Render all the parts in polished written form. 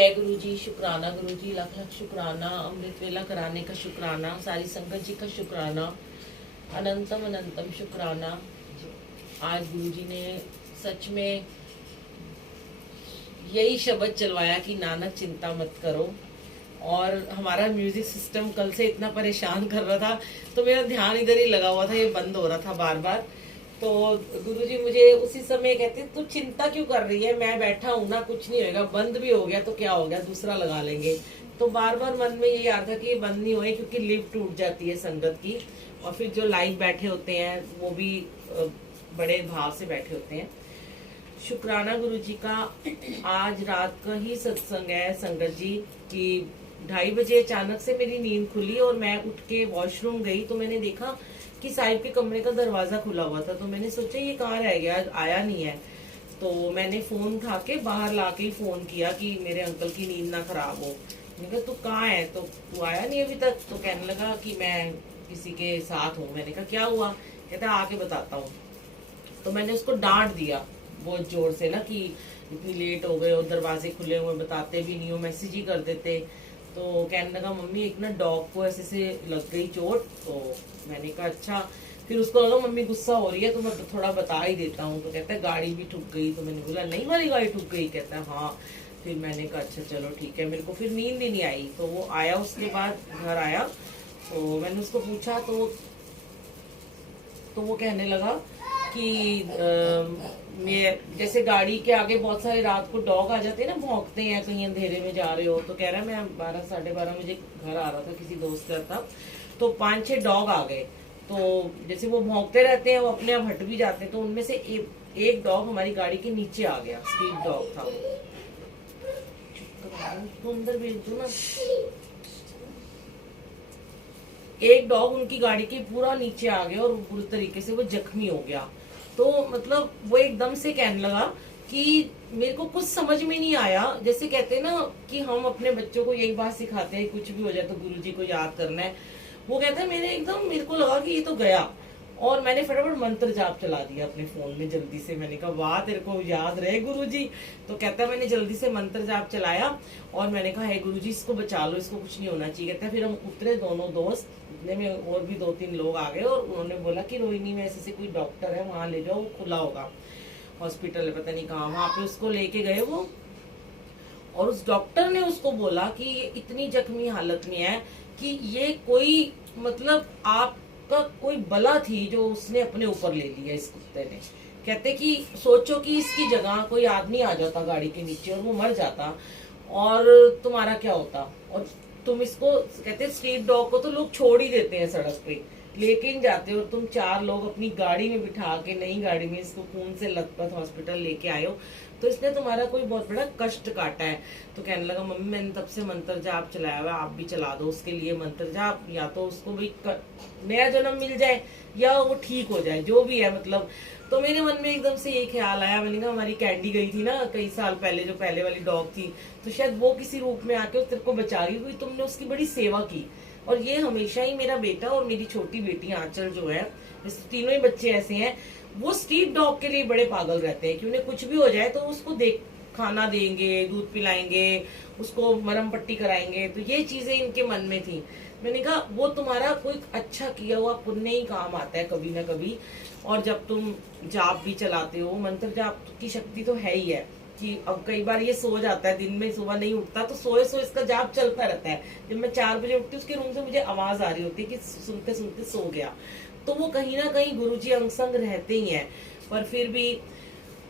जय गुरु जी, शुक्राना गुरु जी, लाख लाख शुक्राना। अमृत वेला कराने का शुक्राना, सारी संगत जी का शुक्राना, अनंतम अनंतम शुक्राना। आज गुरु जी ने सच में यही शब्द चलवाया कि नानक चिंता मत करो। और हमारा म्यूजिक सिस्टम कल से इतना परेशान कर रहा था, तो मेरा ध्यान इधर ही लगा हुआ था, ये बंद हो रहा था बार बार। तो गुरुजी मुझे उसी समय कहते तू चिंता क्यों कर रही है, मैं बैठा हूं ना, कुछ नहीं होगा, बंद भी हो गया तो क्या हो गया, दूसरा लगा लेंगे। तो बार बार मन में ये याद था कि ये बंद नहीं होए, क्योंकि लिव टूट जाती है संगत की। और फिर जो लाइव बैठे होते हैं वो भी बड़े भाव से बैठे होते हैं। शुक्राना गुरु जी का। आज रात का ही सत्संग है संगत जी की। 2:30 बजे अचानक से मेरी नींद खुली और मैं उठ के वॉशरूम गई, तो मैंने देखा कि साहिब के कमरे का दरवाजा खुला हुआ था। तो मैंने सोचा ये कहाँ रह गया, आया नहीं है। तो मैंने फोन उठा के बाहर लाके ही फोन किया कि मेरे अंकल की नींद ना खराब हो। मैंने कहा तू कहाँ है, तो तू आया नहीं अभी तक। तो कहने लगा कि मैं किसी के साथ हूँ। मैंने कहा क्या हुआ, कहता आके बताता हूँ। तो मैंने उसको डांट दिया बहुत जोर से ना कि इतनी लेट हो गए और दरवाजे खुले हुए, बताते भी नहीं हो, मैसेज ही कर देते। तो कहने लगा मम्मी एक ना डॉग को ऐसे से लग गई चोट। तो मैंने कहा अच्छा। फिर उसको लगा मम्मी गुस्सा हो रही है तो मैं थोड़ा बता ही देता हूँ। तो कहता है गाड़ी भी ठुक गई। तो मैंने बोला नहीं वाली गाड़ी ठुक गई, कहता है हाँ। फिर मैंने कहा अच्छा चलो ठीक है। मेरे को फिर नींद ही नहीं आई। तो वो आया, उसके बाद घर आया तो मैंने उसको पूछा, तो वो कहने लगा कि मैं जैसे गाड़ी के आगे बहुत सारे रात को डॉग आ जाते हैं ना, भौंकते हैं, कहीं अंधेरे में जा रहे हो। तो कह रहा है मैं 12 साढ़े 12 बजे घर आ रहा था किसी दोस्त का था, तो 5-6 डॉग आ गए। तो जैसे वो भौंकते रहते हैं, वो अपने आप हट भी जाते हैं। तो उनमें से एक डॉग हमारी गाड़ी के नीचे आ गया, स्ट्रीट डॉग था वो। तो अंदर भेज दो ना। एक डॉग उनकी गाड़ी के पूरा नीचे आ गया और पूरी तरीके से वो जख्मी हो गया। तो मतलब वो एकदम से कहने लगा कि मेरे को कुछ समझ में नहीं आया। जैसे कहते हैं ना कि हम अपने बच्चों को यही बात सिखाते हैं, कुछ भी हो जाए तो गुरुजी को याद करना है। वो कहता है मेरे को लगा कि ये तो गया। और मैंने फटाफट मंत्र जाप चला दिया अपने फोन में जल्दी से। मैंने कहा वाह तेरे को याद रहे गुरुजी। तो कहता है मैंने जल्दी से मंत्र जाप चलाया और मैंने कहा हे गुरुजी इसको बचा लो, इसको कुछ नहीं होना चाहिए। कहता है फिर हम उतरे दोनों दोस्त, इतने में और भी 2-3 लोग आ गए और उन्होंने बोला कि रोहिणी में ऐसे कोई डॉक्टर है, वहां ले जाओ, वो खुला होगा हॉस्पिटल है, पता नहीं कहाँ। वहां पे उसको लेके गए वो, और उस डॉक्टर ने उसको बोला कि ये इतनी जख्मी हालत में है कि ये कोई मतलब आपका कोई बला थी जो उसने अपने ऊपर ले लिया इस कुत्ते ने। कहते कि सोचो कि इसकी जगह कोई आदमी आ जाता गाड़ी के नीचे और वो मर जाता और तुम्हारा क्या होता। और तुम इसको, कहते स्ट्रीट डॉग को तो लोग छोड़ ही देते हैं सड़क पे, लेकिन जाते हो तुम 4 लोग अपनी गाड़ी में बिठा के, नई गाड़ी में इसको खून से लथपथ हॉस्पिटल लेके आए हो, तो इसने तुम्हारा कोई बहुत बड़ा कष्ट काटा है। तो कहने लगा मम्मी मैंने तब से मंत्र जाप चलाया हुआ, आप भी चला दो उसके लिए मंत्र जाप, या तो उसको भी नया जन्म मिल जाए या वो ठीक हो जाए, जो भी है मतलब। तो मेरे मन में एकदम से ये ख्याल आया, मैंने कहा हमारी कैंडी गई थी ना कई साल पहले, जो पहले वाली डॉग थी, तो शायद वो किसी रूप में आके तेरे को बचा रही हुई, तुमने उसकी बड़ी सेवा की। और ये हमेशा ही मेरा बेटा और मेरी छोटी बेटी आंचल जो है, तीनों ही बच्चे ऐसे हैं, वो स्ट्रीट डॉग के लिए बड़े पागल रहते हैं कि उन्हें कुछ भी हो जाए तो उसको देख खाना देंगे, दूध पिलाएंगे, उसको मरहम पट्टी कराएंगे। तो ये चीजें इनके मन में थी। मैंने कहा वो तुम्हारा कोई अच्छा किया हुआ पुण्य ही काम आता है कभी ना कभी। और जब तुम जाप भी चलाते हो, मंत्र जाप की शक्ति तो है ही है कि अब कई बार ये सो जाता है, दिन में सुबह नहीं उठता, तो सोए इसका जाप चलता रहता है। जब मैं 4 बजे उठती हूँ उसके रूम से मुझे आवाज आ रही होती है कि सुनते सुनते सो गया। तो वो कहीं ना कहीं गुरुजी अंग संग रहते ही हैं। पर फिर भी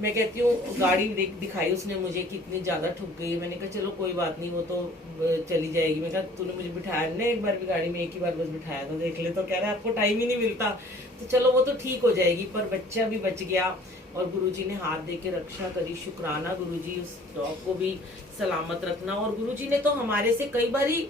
मैं कहती हूँ गाड़ी दिखाई उसने मुझे कि इतनी ज्यादा ठुक गई। मैंने कहा चलो कोई बात नहीं, वो तो चली जाएगी। मैं कहा तूने मुझे बिठाया नहीं एक बार भी गाड़ी में, एक ही बार बस बिठाया था, देख ले। तो कह रहा है आपको टाइम ही नहीं मिलता, तो चलो वो तो ठीक हो जाएगी। पर बच्चा भी बच गया और गुरुजी ने हाथ दे के रक्षा करी। शुक्राना गुरुजी, उस डॉग को भी सलामत रखना। और गुरुजी ने तो हमारे से कई बारी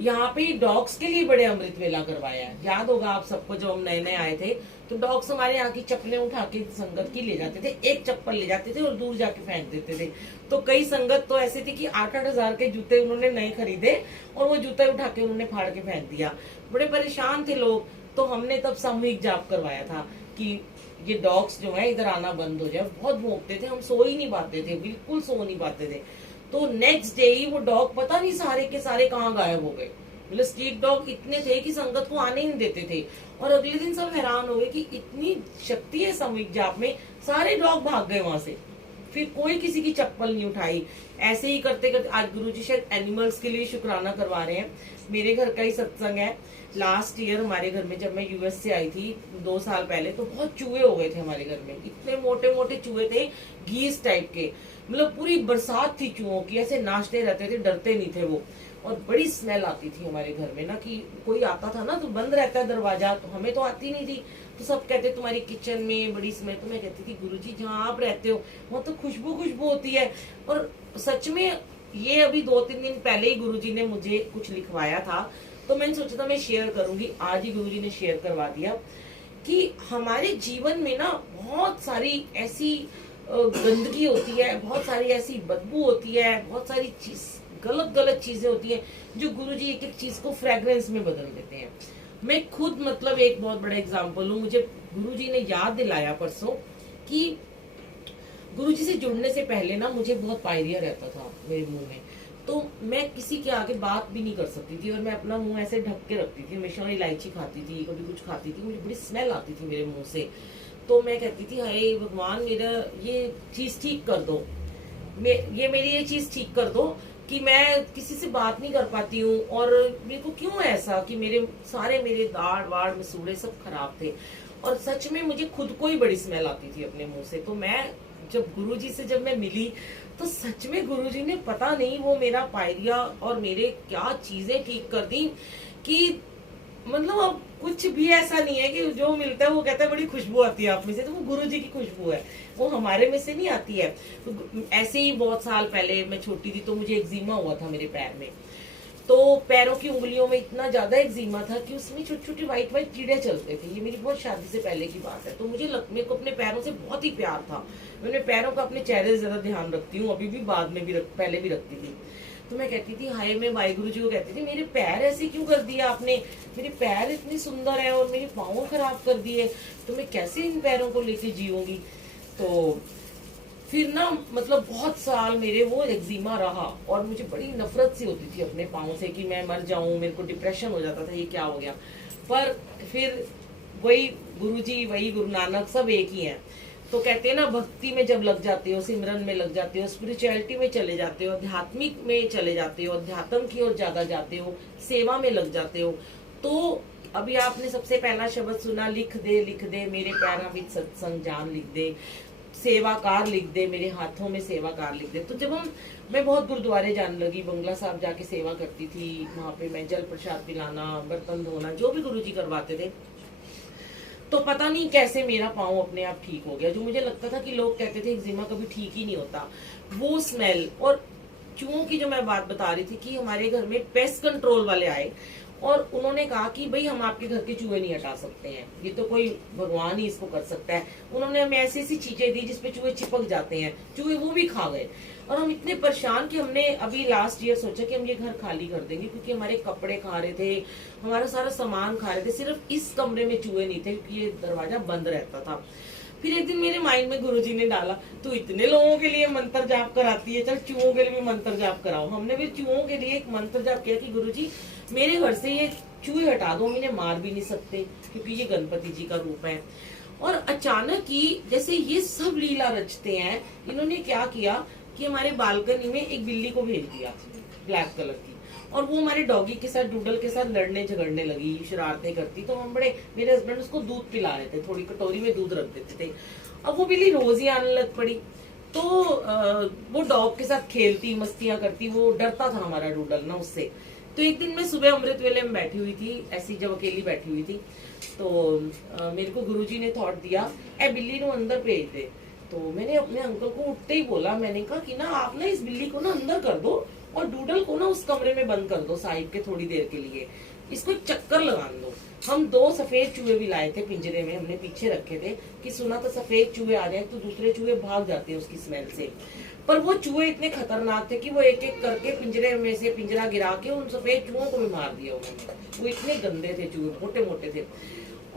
यहाँ पे डॉग्स के लिए बड़े अमृत वेला करवाया है। याद होगा आप सबको, जब हम नए नए आए थे तो डॉग्स हमारे यहाँ की चप्पलें उठा के संगत की ले जाते थे, एक चप्पल ले जाते थे और दूर जाके फेंक देते थे। तो कई संगत तो ऐसे थी कि 8-8 हजार के जूते उन्होंने नए खरीदे और वो जूते उठा के उन्होंने फाड़ के फेंक दिया। बड़े परेशान थे लोग। तो हमने तब सामूहिक जाप करवाया था कि ये डॉग्स जो है इधर आना बंद हो जाए। बहुत भौंकते थे, हम सो ही नहीं पाते थे, बिल्कुल सो नहीं पाते थे। तो नेक्स्ट डे ही वो डॉग पता नहीं सारे के सारे कहाँ गायब हो गए। मतलब स्ट्रीट डॉग इतने थे कि संगत को आने ही नहीं देते थे। और अगले दिन सब हैरान हो गए कि इतनी शक्ति है सामूहिक जाप में, सारे डॉग भाग गए वहां से, फिर कोई किसी की चप्पल नहीं उठाई। ऐसे ही करते करते आज गुरुजी शायद एनिमल्स के लिए शुक्राना करवा रहे हैं। मेरे घर का ही सत्संग है। लास्ट ईयर हमारे घर में जब मैं यूएस से आई थी 2 साल पहले, तो बहुत चूहे हो गए थे हमारे घर में। इतने मोटे मोटे चूहे थे, घीस टाइप के, मतलब पूरी बरसात थी चूहों की, ऐसे नाचते रहते थे, डरते नहीं थे वो। और बड़ी स्मेल आती थी हमारे घर में ना, कि कोई आता था ना तो बंद रहता है दरवाजा, तो हमें तो आती नहीं थी। तो सब कहते तुम्हारी किचन में बड़ी स्मेल। तो मैं कहती थी गुरुजी जहाँ आप रहते हो वहाँ तो खुशबू खुशबू होती है। और सच में ये अभी 2-3 दिन पहले ही गुरुजी ने मुझे कुछ लिखवाया था, तो मैंने सोचा था मैं शेयर करूंगी। आज ही गुरुजी ने शेयर करवा दिया कि हमारे जीवन में ना बहुत सारी ऐसी गंदगी होती है, बहुत सारी ऐसी बदबू होती है, बहुत सारी चीज गलत गलत चीजें होती हैं जो गुरुजी एक एक चीज को फ्रेग्रेंस में बदल देते हैं। मैं खुद मतलब एक बहुत बड़ा एग्जांपल हूँ। मुझे गुरुजी ने याद दिलाया परसों कि गुरुजी से जुड़ने से पहले ना मुझे बहुत पायरिया रहता था मेरे मुंह में, तो मैं किसी के आगे बात भी नहीं कर सकती थी और मैं अपना मुंह ऐसे ढक के रखती थी। हमेशा इलायची खाती थी, कभी कुछ खाती थी, मुझे बड़ी स्मेल आती थी मेरे मुंह से। तो मैं कहती थी हाय भगवान मेरा ये चीज ठीक कर दो, ये मेरी ये चीज ठीक कर दो कि मैं किसी से बात नहीं कर पाती हूँ। और मेरे को क्यों ऐसा कि मेरे दाढ़ वाड़ मसूड़े सब खराब थे। और सच में मुझे खुद को ही बड़ी स्मेल आती थी अपने मुंह से। तो मैं जब गुरुजी से जब मैं मिली तो सच में गुरुजी ने पता नहीं वो मेरा पायरिया और मेरे क्या चीजें ठीक कर दी कि मतलब अब कुछ भी ऐसा नहीं है कि जो मिलता है वो कहता है बड़ी खुशबू आती है आप में से, तो वो गुरुजी की खुशबू है, वो हमारे में से नहीं आती है। तो ऐसे ही बहुत साल पहले मैं छोटी थी तो मुझे एक्जिमा हुआ था मेरे पैर में। तो पैरों की उंगलियों में इतना ज्यादा एक्जिमा था कि उसमें छोटे छोटे व्हाइट व्हाइट कीड़े चलते थे। ये मेरी बहुत शादी से पहले की बात है। तो मेरे को अपने पैरों से बहुत ही प्यार था। मैं अपने पैरों का अपने चेहरे से ज्यादा ध्यान रखती हूँ, अभी भी, बाद में भी पहले भी रखती थी। तो मैं कहती थी हाय, मैं वाहिगुरु जी को कहती थी मेरे पैर ऐसे क्यों कर दिया आपने, मेरे पैर इतने सुंदर है और मेरे पाँव खराब कर दिए, तो मैं कैसे इन पैरों को लेके जीऊंगी। तो फिर ना मतलब बहुत साल मेरे वो एक्जिमा रहा और मुझे बड़ी नफरत सी होती थी अपने पाँव से कि मैं मर जाऊं, मेरे को डिप्रेशन हो जाता था ये क्या हो गया। पर फिर वही गुरुजी, वही गुरु नानक, सब एक ही हैं। तो कहते हैं ना भक्ति में जब लग जाते हो, सिमरन में लग जाते हो, स्पिरिचुअलिटी में चले जाते हो, आध्यात्मिक में चले जाते हो, अध्यात्म की ओर ज्यादा जाते हो, सेवा में लग जाते हो। तो अभी आपने सबसे पहला शब्द सुना, लिख दे मेरे पैरों में सत्संग जान, लिख दे सेवाकार, लिख दे मेरे हाथों में सेवाकार, लिख दे। तो जब मैं बहुत गुरुद्वारे जाने लगी, बंगला साहब जाके सेवा करती थी, वहां पे मैं जल प्रसाद पिलाना, बर्तन धोना, जो भी गुरुजी करवाते थे, तो पता नहीं कैसे मेरा पाँव अपने आप ठीक हो गया। जो मुझे लगता था कि लोग कहते थे एक्जिमा कभी ठीक ही नहीं होता, वो स्मेल। और चूहों की जो मैं बात बता रही थी कि हमारे घर में पेस्ट कंट्रोल वाले आए और उन्होंने कहा कि भाई हम आपके घर के चूहे नहीं हटा सकते हैं, ये तो कोई भगवान ही इसको कर सकता है। उन्होंने हमें ऐसी ऐसी चीजें दी जिसपे चूहे चिपक जाते हैं, चूहे वो भी खा गए। और हम इतने परेशान कि हमने अभी लास्ट ईयर सोचा कि हम ये घर खाली कर देंगे, क्योंकि हमारे कपड़े खा रहे थे, हमारा सारा सामान खा रहे थे। सिर्फ इस कमरे में चूहे नहीं थे क्योंकि ये दरवाजा बंद रहता था। फिर एक दिन मेरे माइंड में गुरुजी ने डाला, तू इतने लोगों के लिए मंत्र जाप कराती है, चल चूहों के लिए भी मंत्र जाप कराओ। हमने फिर चूहों के लिए एक मंत्र जाप किया कि गुरुजी मेरे घर से ये चूहे हटा दो, हम इन्हें मार भी नहीं सकते क्योंकि ये गणपति जी का रूप है। और अचानक ही जैसे ये सब लीला रचते हैं, इन्होंने क्या किया कि हमारे बालकनी में एक बिल्ली को भेज दिया, ब्लैक कलर की, और वो हमारे डॉगी के साथ, डूडल के साथ लड़ने झगड़ने लगी, शरारतें करती। तो हम मेरे हस्बैंड उसको दूध पिला रहे थे, थोड़ी कटोरी में दूध रख देते थे। अब वो बिल्ली रोज ही आने लग पड़ी। तो वो डॉग के साथ खेलती, मस्तियां करती, वो डरता था हमारा डूडल ना उससे। तो एक दिन मैं सुबह अमृत वेले में बैठी हुई थी, ऐसी जब अकेली बैठी हुई थी, तो मेरे को गुरुजी ने थॉट दिया, ए बिल्ली को अंदर भेज दे। तो मैंने अपने अंकल को उठते ही बोला, मैंने कहा कि ना आप ना इस बिल्ली को ना अंदर कर दो और डूडल को ना उस कमरे में बंद कर दो साहिब के थोड़ी देर के लिए, इसको एक चक्कर लगा दो। हम 2 सफेद चूहे भी लाए थे पिंजरे में, हमने पीछे रखे थे कि सुना तो सफेद चूहे आ जाए तो दूसरे चूहे भाग जाते हैं उसकी स्मेल से। पर वो चूहे इतने खतरनाक थे कि वो एक एक करके पिंजरे में से पिंजरा गिरा के उन सफेद चूहों को भी मार दिया उन्होंने। वो इतने गंदे थे चूहे, मोटे मोटे थे।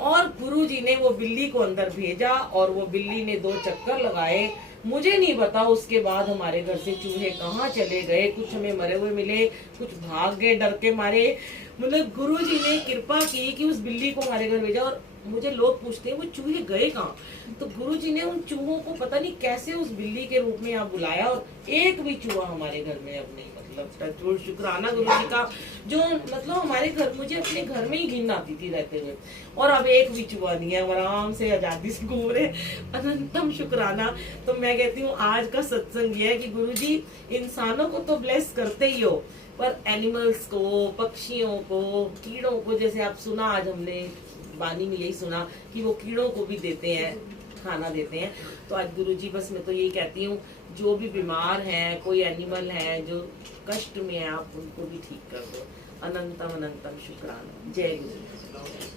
और गुरुजी ने वो बिल्ली को अंदर भेजा और वो बिल्ली ने 2 चक्कर लगाए, मुझे नहीं पता उसके बाद हमारे घर से चूहे कहाँ चले गए, कुछ हमें मरे हुए मिले, कुछ भाग गए डर के मारे। मतलब गुरुजी ने कृपा की कि उस बिल्ली को हमारे घर भेजा। और मुझे लोग पूछते हैं वो चूहे गए कहाँ, तो गुरुजी ने उन चूहों को पता नहीं कैसे उस बिल्ली के रूप में यहाँ बुलाया, और एक भी चूहा हमारे घर में अब नहीं। मतलब टचवुड, शुक्राना गुरुजी का, जो मतलब हमारे घर, मुझे अपने घर में ही घिन आती थी रहते हुए, और अब एक भी चूहा नहीं है, हम आराम से आजादी से घूम रहे। अनंतम शुक्राना। तो मैं कहती हूँ आज का सत्संग ये है कि गुरुजी इंसानों को तो ब्लेस करते ही हो, पर एनिमल्स को, पक्षियों को, कीड़ों को, जैसे आप सुना आज हमने वाणी में यही सुना कि वो कीड़ों को भी देते हैं, खाना देते हैं। तो आज गुरुजी बस मैं तो यही कहती हूँ, जो भी बीमार है, कोई एनिमल है जो कष्ट में है, आप उनको भी ठीक कर दो। अनंतम अनंतम शुक्राना। जय गुरु।